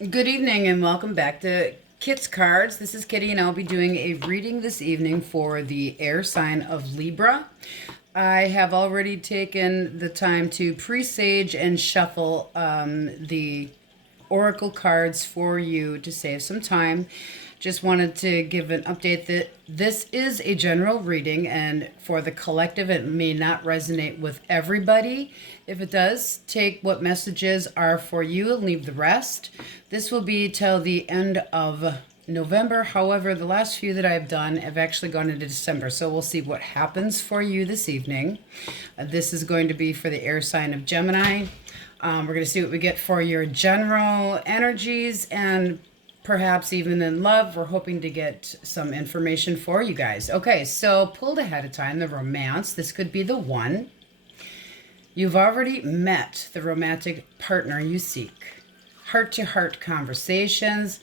Good evening and welcome back to Kit's Cards. This is Kitty and I'll be doing a reading this evening for the air sign of Libra. I have already taken the time to presage and shuffle the oracle cards for you to save some time. Just wanted to give an update that this is a general reading, and for the collective, it may not resonate with everybody. If it does, take what messages are for you and leave the rest. This will be till the end of November. However, the last few that I've done have actually gone into December, so we'll see what happens for you this evening. This is going to be for the air sign of Gemini. We're going to see what we get for your general energies, and perhaps even in love, we're hoping to get some information for you guys. Okay, so pulled ahead of time, the romance. This could be the one. You've already met the romantic partner you seek. Heart-to-heart conversations.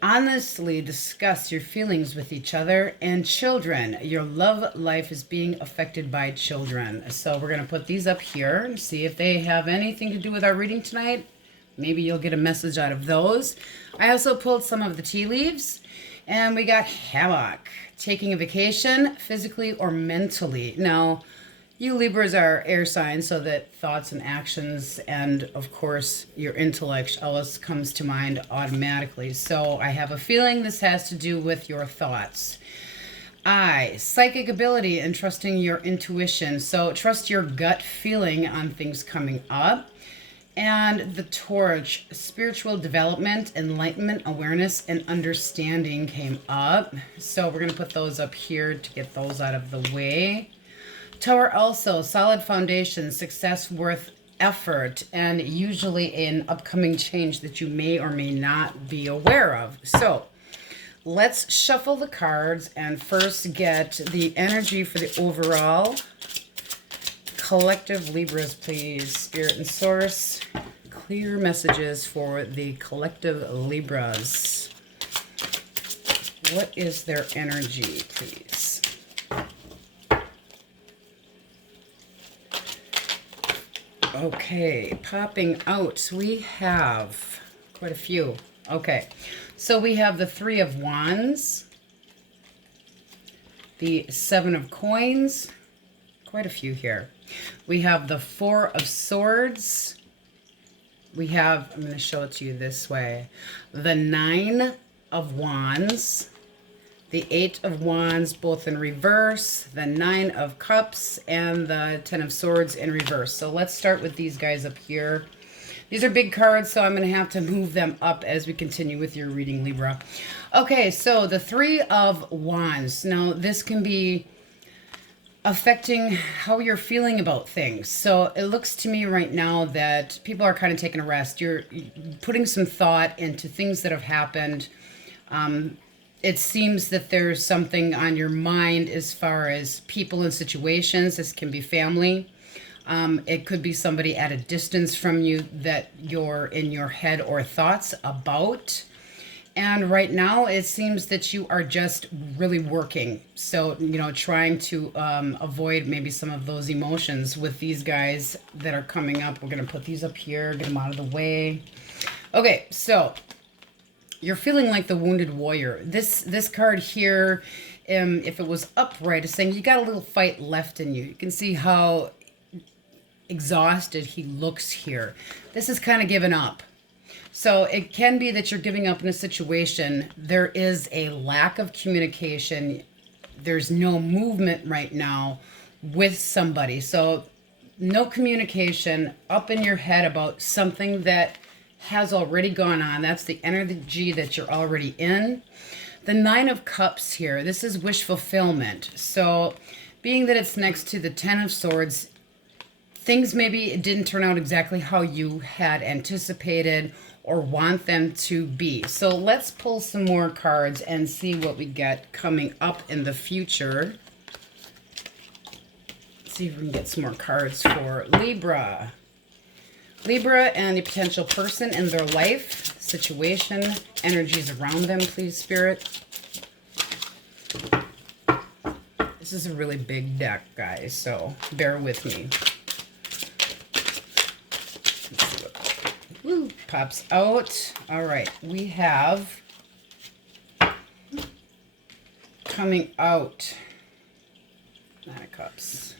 Honestly discuss your feelings with each other. And children. Your love life is being affected by children. So we're going to put these up here and see if they have anything to do with our reading tonight. Maybe you'll get a message out of those. I also pulled some of the tea leaves. And we got havoc. Taking a vacation, physically or mentally. Now, you Libras are air signs, so that thoughts and actions and, of course, your intellect always comes to mind automatically. So I have a feeling this has to do with your thoughts. Psychic ability and trusting your intuition. So trust your gut feeling on things coming up. And the torch, spiritual development, enlightenment, awareness, and understanding came up. So we're going to put those up here to get those out of the way. Tower also, solid foundation, success worth effort, and usually an upcoming change that you may or may not be aware of. So let's shuffle the cards and first get the energy for the overall collective Libras, please. Spirit and Source, clear messages for the collective Libras. What is their energy, please? Okay, popping out, we have quite a few. Okay, so we have the Three of Wands, the Seven of Coins, quite a few here. We have the Four of Swords. We have, I'm going to show it to you this way, the Nine of Wands, the Eight of Wands, both in reverse, the Nine of Cups, and the Ten of Swords in reverse. So let's start with these guys up here. These are big cards, so I'm going to have to move them up as we continue with your reading, Libra. Okay, so the Three of Wands. Now, this can be affecting how you're feeling about things. So it looks to me right now that people are kind of taking a rest. You're putting some thought into things that have happened. It seems that there's something on your mind as far as people and situations. This can be family. It could be somebody at a distance from you that you're in your head or thoughts about. And right now, it seems that you are just really working. So, trying to avoid maybe some of those emotions with these guys that are coming up. We're going to put these up here, get them out of the way. Okay, so you're feeling like the wounded warrior. This card here, if it was upright, is saying you got a little fight left in you. You can see how exhausted he looks here. This is kind of given up. So it can be that you're giving up in a situation. There is a lack of communication. There's no movement right now with somebody. So no communication, up in your head about something that has already gone on. That's the energy that you're already in. The Nine of Cups here, this is wish fulfillment. So being that it's next to the Ten of Swords, things maybe didn't turn out exactly how you had anticipated or want them to be. So let's pull some more cards and see what we get coming up in the future. See if we can get some more cards for Libra. Libra and the potential person in their life, situation, energies around them, please, Spirit. This is a really big deck, guys, so bear with me. Let's see what, pops out. All right, we have coming out, Nine of Cups.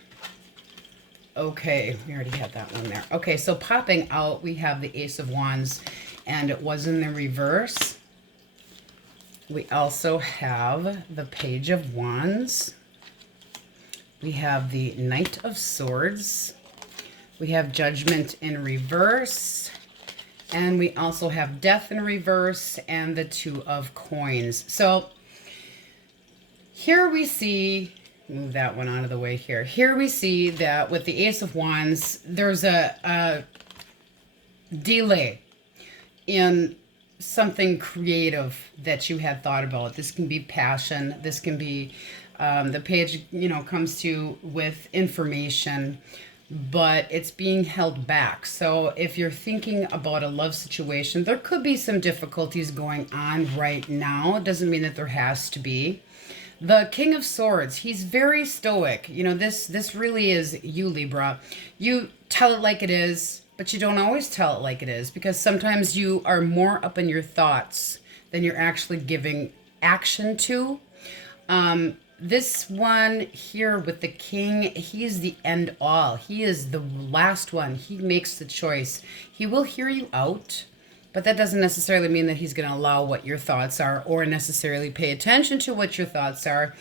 Okay, we already had that one there. Okay, so popping out, we have the Ace of Wands, and it was in the reverse. We also have the Page of Wands. We have the Knight of Swords. We have Judgment in reverse. And we also have Death in reverse and the Two of Coins. So here we see, move that one out of the way here. Here we see that with the Ace of Wands, there's a delay in something creative that you had thought about. This can be passion. This can be, the page, comes to you with information, but it's being held back. So if you're thinking about a love situation, there could be some difficulties going on right now. It doesn't mean that there has to be. The King of Swords, he's very stoic. This really is you, Libra. You tell it like it is, but you don't always tell it like it is, because sometimes you are more up in your thoughts than you're actually giving action to. This one here with the King, he is the end all. He is the last one. He makes the choice. He will hear you out, but that doesn't necessarily mean that he's going to allow what your thoughts are or necessarily pay attention to what your thoughts are.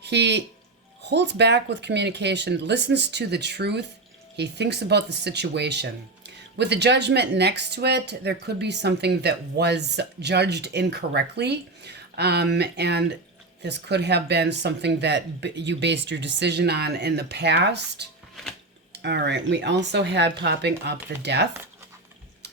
He holds back with communication, listens to the truth. He thinks about the situation. With the Judgment next to it, there could be something that was judged incorrectly, and this could have been something that you based your decision on in the past. All right, we also had popping up the Death.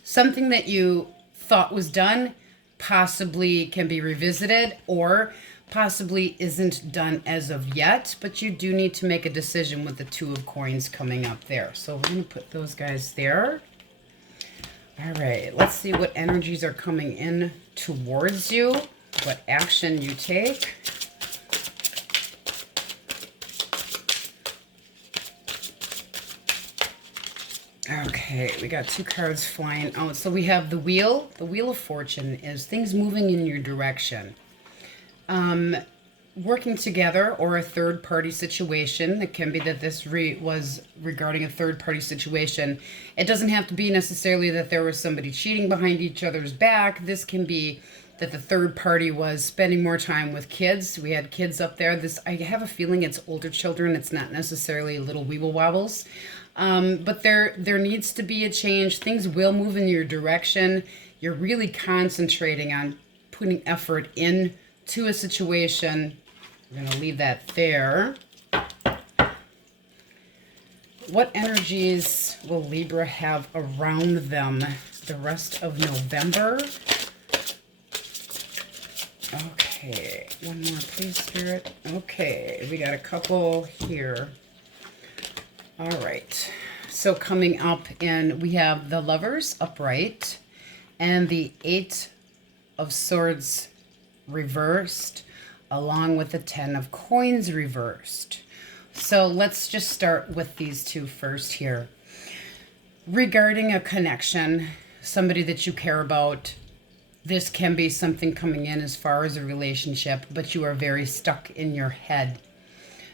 Something that you thought was done possibly can be revisited, or possibly isn't done as of yet, but you do need to make a decision with the Two of Coins coming up there. So we're going to put those guys there. All right, let's see what energies are coming in towards you, what action you take. Okay, we got two cards flying out. So we have the Wheel. The Wheel of Fortune is things moving in your direction. Working together or a third-party situation. It can be that this was regarding a third-party situation. It doesn't have to be necessarily that there was somebody cheating behind each other's back. This can be that the third party was spending more time with kids. We had kids up there. I have a feeling it's older children. It's not necessarily little weeble wobbles. But there needs to be a change. Things will move in your direction. You're really concentrating on putting effort into a situation. We're going to leave that there. What energies will Libra have around them the rest of November? Okay, one more, please, Spirit. Okay, we got a couple here. All right, so coming up we have the Lovers upright and the Eight of Swords reversed, along with the Ten of Coins reversed. So let's just start with these two first here. Regarding a connection, somebody that you care about, this can be something coming in as far as a relationship, but you are very stuck in your head.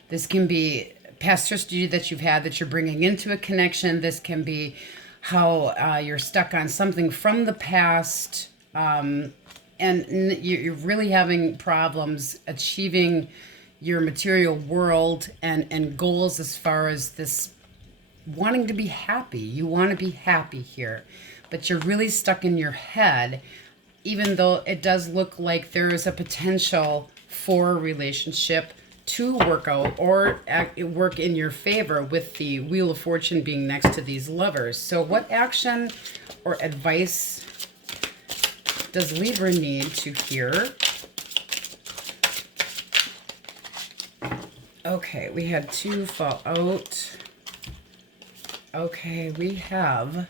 This can be past history that you've had that you're bringing into a connection. This can be how you're stuck on something from the past, and you're really having problems achieving your material world and goals as far as this wanting to be happy. You want to be happy here, but you're really stuck in your head, even though it does look like there is a potential for a relationship to work out or work in your favor, with the Wheel of Fortune being next to these Lovers. So what action or advice does Libra need to hear? Okay, we had two fall out. Okay, we have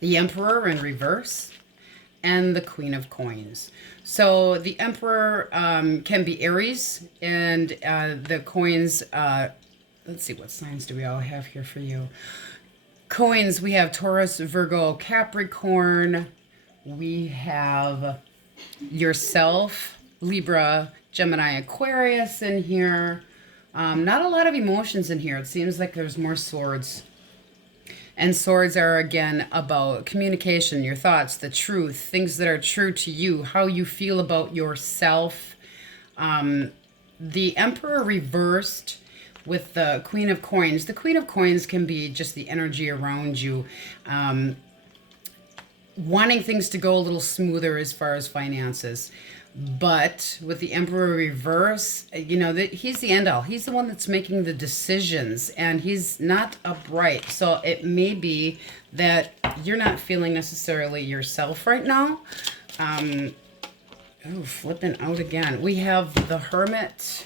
the Emperor in reverse and the Queen of Coins. So the Emperor can be Aries, and the coins, let's see, what signs do we all have here for you? Coins, we have Taurus, Virgo, Capricorn. We have yourself, Libra, Gemini, Aquarius in here. Not a lot of emotions in here. It seems like there's more swords. And swords are, again, about communication, your thoughts, the truth, things that are true to you, how you feel about yourself. The Emperor reversed with the Queen of Coins. The Queen of Coins can be just the energy around you. Wanting things to go a little smoother as far as finances. But with the Emperor reverse, you know, that he's the end all. He's the one that's making the decisions, and he's not upright. So it may be that you're not feeling necessarily yourself right now. Flipping out again. We have the Hermit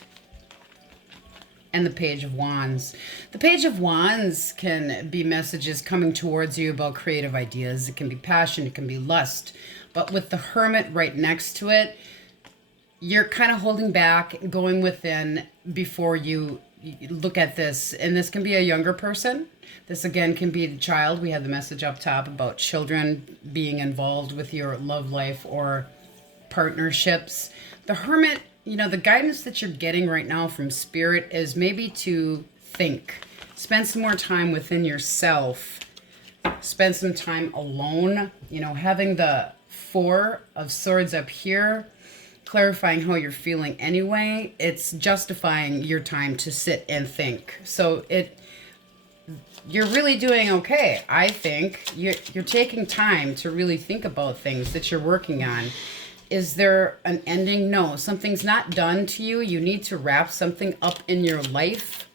and the Page of Wands. The Page of Wands can be messages coming towards you about creative ideas. It can be passion. It can be lust. But with the Hermit right next to it, you're kind of holding back, going within before you look at this. And this can be a younger person. This, again, can be the child. We have the message up top about children being involved with your love life or partnerships. The Hermit, you know, the guidance that you're getting right now from Spirit is maybe to think. Spend some more time within yourself. Spend some time alone. You know, having the Four of Swords up here, clarifying how you're feeling anyway, it's justifying your time to sit and think. So you're really doing okay, I think. You're taking time to really think about things that you're working on. Is there an ending? No. Something's not done to you. You need to wrap something up in your life.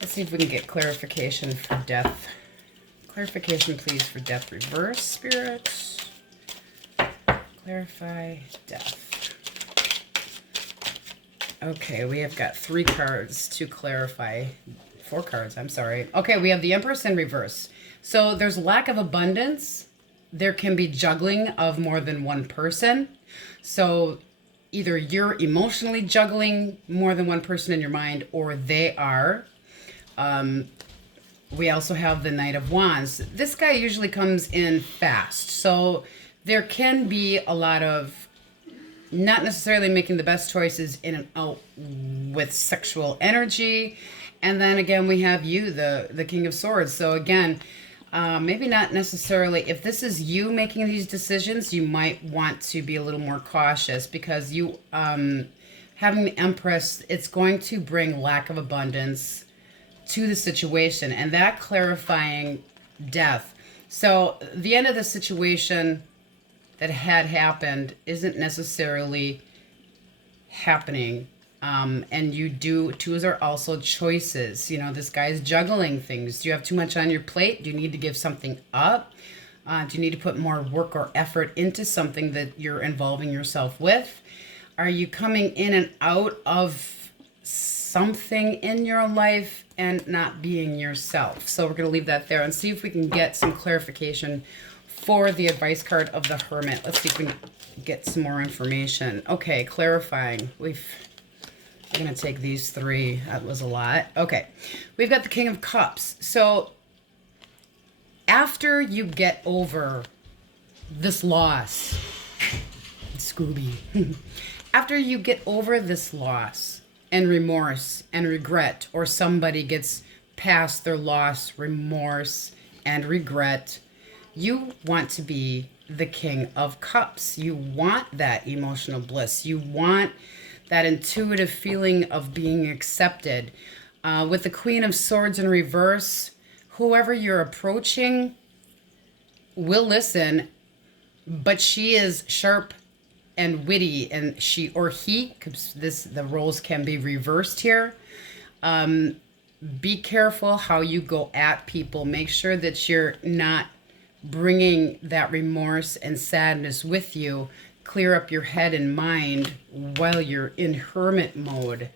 Let's see if we can get clarification for death. Clarification, please, for death reverse, Spirit. Clarify death. Okay, we have got 3 cards to clarify. 4 cards, I'm sorry. Okay, we have the Empress in reverse. So there's lack of abundance. There can be juggling of more than one person. So either you're emotionally juggling more than one person in your mind, or they are. We also have the Knight of Wands. This guy usually comes in fast. So there can be a lot of not necessarily making the best choices in and out with sexual energy. And then again, we have you, the King of Swords. So again, maybe not necessarily, if this is you making these decisions, you might want to be a little more cautious, because you, having the Empress, it's going to bring lack of abundance to the situation, and that clarifying death. So the end of the situation that had happened isn't necessarily happening. And you do, twos are also choices. You know, this guy's juggling things. Do you have too much on your plate? Do you need to give something up? Do you need to put more work or effort into something that you're involving yourself with? Are you coming in and out of something in your life and not being yourself? So we're going to leave that there and see if we can get some clarification for the advice card of the Hermit. Let's see if we can get some more information. Okay, clarifying. I'm going to take these 3. That was a lot. Okay, we've got the King of Cups. So after you get over this loss, Scooby, after you get over this loss and remorse and regret, or somebody gets past their loss, remorse, and regret, you want to be the King of Cups. You want that emotional bliss. You want that intuitive feeling of being accepted. With the Queen of Swords in reverse, whoever you're approaching will listen, but she is sharp and witty, and she or he, because the roles can be reversed here. Be careful how you go at people. Make sure that you're not bringing that remorse and sadness with you. Clear up your head and mind while you're in hermit mode.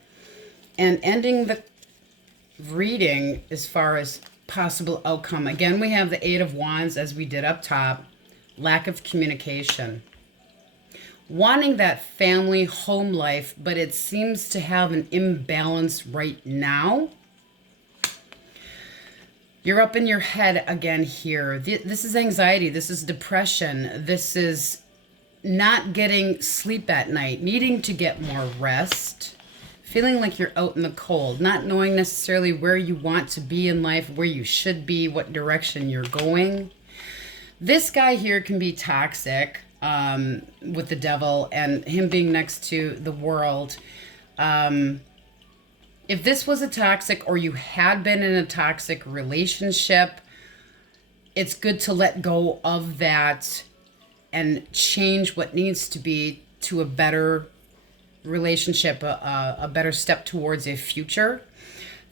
And ending the reading as far as possible outcome. Again, we have the 8 of Wands as we did up top. Lack of communication. Wanting that family home life, but it seems to have an imbalance right now. You're up in your head again here. This is anxiety. This is depression. This is not getting sleep at night, needing to get more rest, feeling like you're out in the cold, not knowing necessarily where you want to be in life, where you should be, what direction you're going. This guy here can be toxic with the devil and him being next to the world. If this was a toxic, or you had been in a toxic relationship, it's good to let go of that and change what needs to be to a better relationship, a better step towards a future.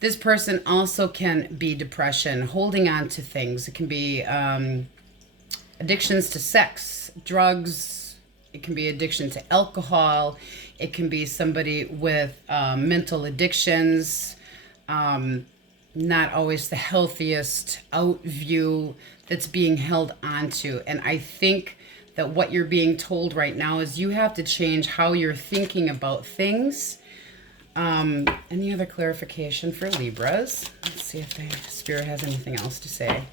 This person also can be depression, holding on to things. It can be addictions to sex, drugs. It can be addiction to alcohol. It can be somebody with mental addictions, not always the healthiest out view that's being held onto. And I think that what you're being told right now is you have to change how you're thinking about things. Any other clarification for Libras? Let's see if the Spirit has anything else to say.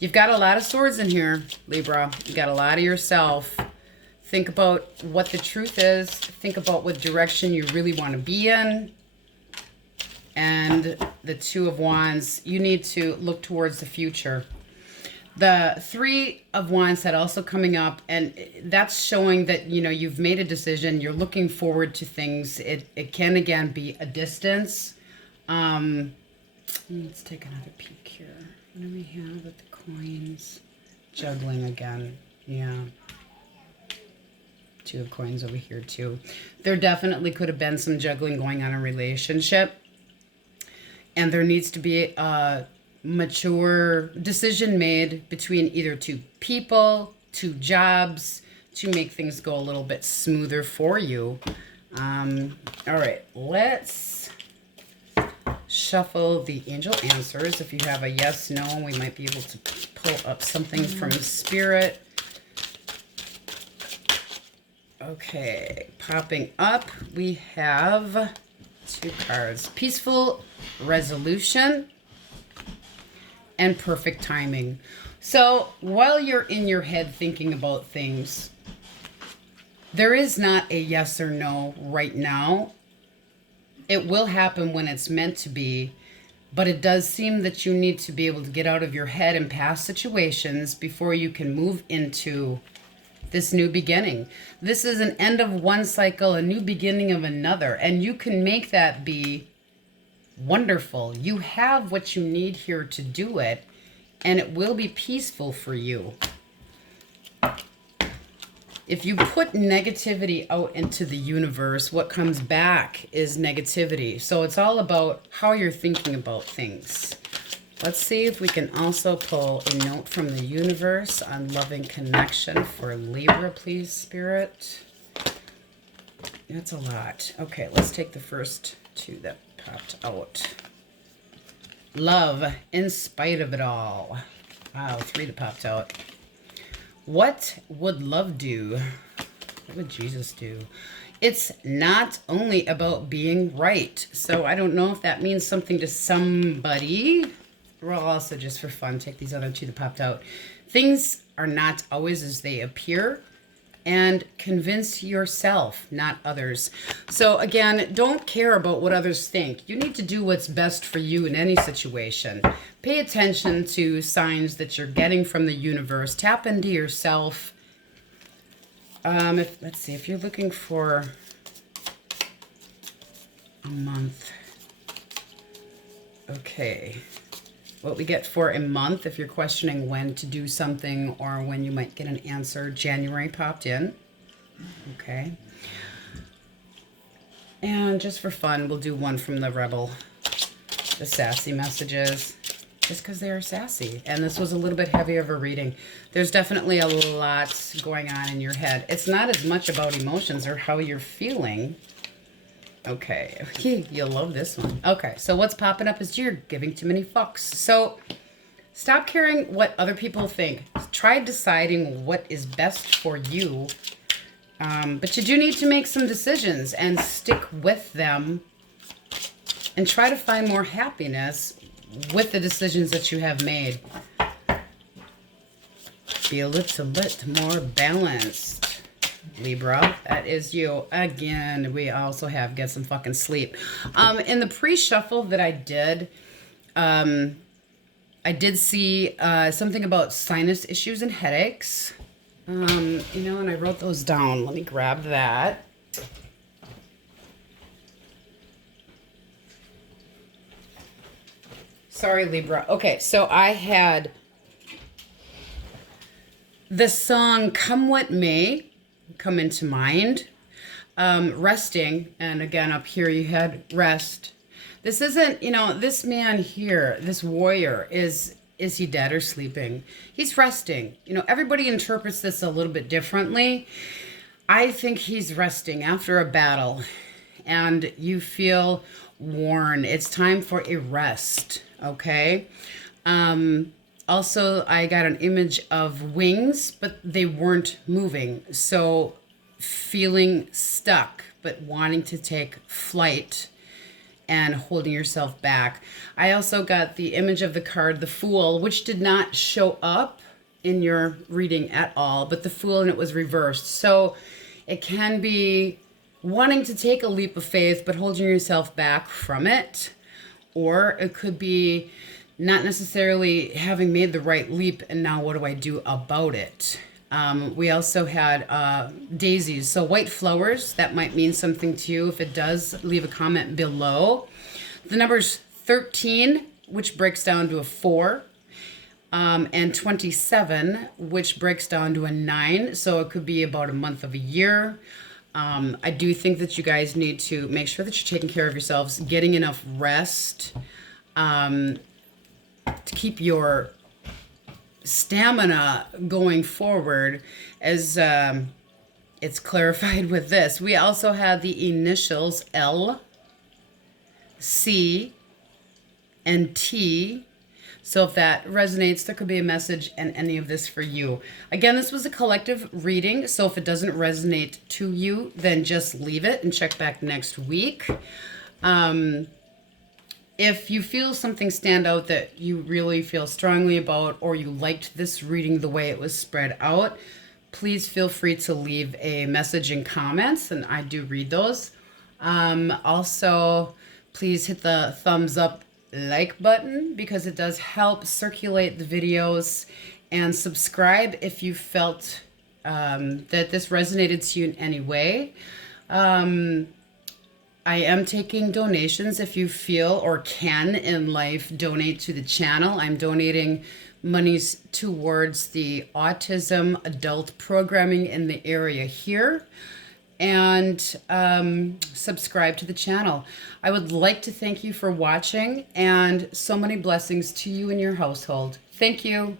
You've got a lot of swords in here, Libra. You got a lot of yourself. Think about what the truth is. Think about what direction you really want to be in. And the Two of Wands, you need to look towards the future. The Three of Wands had also coming up, and that's showing that, you know, you've made a decision. You're looking forward to things. It can, again, be a distance. Let's take another peek here. What do we have with the coins? Juggling again. Yeah. Two of Coins over here too. There definitely could have been some juggling going on in a relationship. And there needs to be a mature decision made between either two people, two jobs, to make things go a little bit smoother for you. All right, let's shuffle the angel answers. If you have a yes, no, we might be able to pull up something from Spirit. Okay, popping up, we have two cards. Peaceful resolution and perfect timing. So while you're in your head thinking about things, there is not a yes or no right now. It will happen when it's meant to be, but it does seem that you need to be able to get out of your head and past situations before you can move into this new beginning. This is an end of one cycle, a new beginning of another, and you can make that be wonderful. You have what you need here to do it, and it will be peaceful for you. If you put negativity out into the universe, what comes back is negativity. So it's all about how you're thinking about things. Let's see if we can also pull a note from the universe on loving connection for Libra, please, Spirit. That's a lot. Okay, let's take the first two that popped out. Love in spite of it all. Wow, three that popped out. What would love do? What would Jesus do? It's not only about being right. So I don't know if that means something to somebody. We'll also, just for fun, take these other two that popped out. Things are not always as they appear, and convince yourself, not others. So again, don't care about what others think. You need to do what's best for you in any situation. Pay attention to signs that you're getting from the universe. Tap into yourself. Let's see, if you're looking for a month. Okay. What we get for a month, if you're questioning when to do something or when you might get an answer, January popped in. Okay. And just for fun, we'll do one from the Rebel. The sassy messages. Just because they are sassy. And this was a little bit heavier of a reading. There's definitely a lot going on in your head. It's not as much about emotions or how you're feeling. Okay, you'll love this one. Okay, so what's popping up is you're giving too many fucks. So stop caring what other people think. Try deciding what is best for you. But you do need to make some decisions and stick with them and try to find more happiness with the decisions that you have made. Be a little bit more balanced, Libra. That is you. Again, we also have get some fucking sleep. In the pre-shuffle that I did see something about sinus issues and headaches. You know, and I wrote those down. Let me grab that. Sorry, Libra. Okay, so I had the song Come What May come into mind. Resting, and again, up here you had rest. This isn't, you know, this man here, this warrior, is he dead or sleeping? He's resting. You know, everybody interprets this a little bit differently. I think he's resting after a battle, and you feel worn. It's time for a rest, okay? Also, I got an image of wings, but they weren't moving. So feeling stuck, but wanting to take flight and holding yourself back. I also got the image of the card, the Fool, which did not show up in your reading at all, but the Fool, and it was reversed. So it can be wanting to take a leap of faith, but holding yourself back from it. Or it could be not necessarily having made the right leap, and now what do I do about it? We also had daisies, so white flowers. That might mean something to you. If it does, leave a comment below. The number's 13, which breaks down to a 4, and 27, which breaks down to a 9. So it could be about a month of a year. I do think that you guys need to make sure that you're taking care of yourselves, getting enough rest, to keep your stamina going forward, as it's clarified with this. We also have the initials L, C, and T. So if that resonates, there could be a message in any of this for you. Again, this was a collective reading, so if it doesn't resonate to you, then just leave it and check back next week. If you feel something stand out that you really feel strongly about, or you liked this reading the way it was spread out, please feel free to leave a message in comments, and I do read those. Also, please hit the thumbs up like button, because it does help circulate the videos, and subscribe if you felt that this resonated to you in any way. I am taking donations. If you feel or can in life donate to the channel, I'm donating monies towards the autism adult programming in the area here, and subscribe to the channel. I would like to thank you for watching, and so many blessings to you and your household. Thank you.